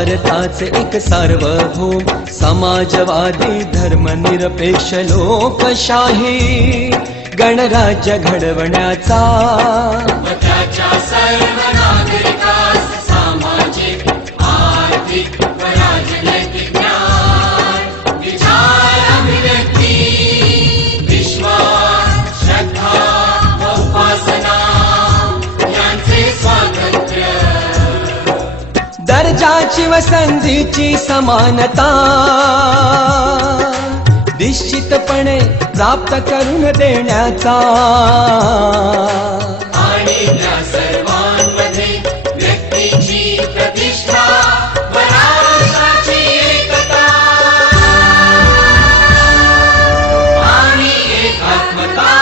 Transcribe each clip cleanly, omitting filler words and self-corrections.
भारताचे एक सार्वभौम समाजवादी धर्मनिरपेक्ष लोकशाही गणराज्य घडवण्याचा त्याच्या सर्व नागरिकास सामाजिक आर्थिक व राजनैतिक न्याय विचार अभिव्यक्ती विश्वास श्रद्धा व उपासना यांचे स्वातंत्र्य दर्जाची व संधीची समानता निश्चितपणे प्राप्त करून देण्याचा आणि त्या सर्वांमध्ये व्यक्तीची प्रतिष्ठा व राष्ट्राची एकता आणि एकात्मता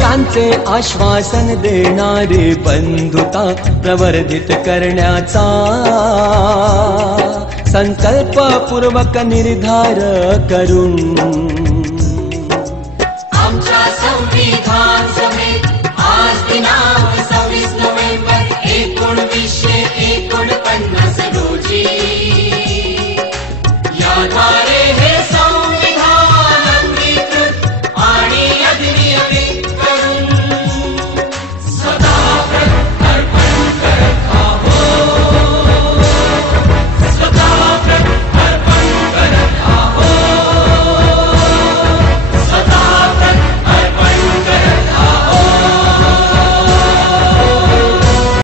यांचे आश्वासन देणारी बंधुता प्रवर्धित करण्याचा संकल्पपूर्वक निर्धार करून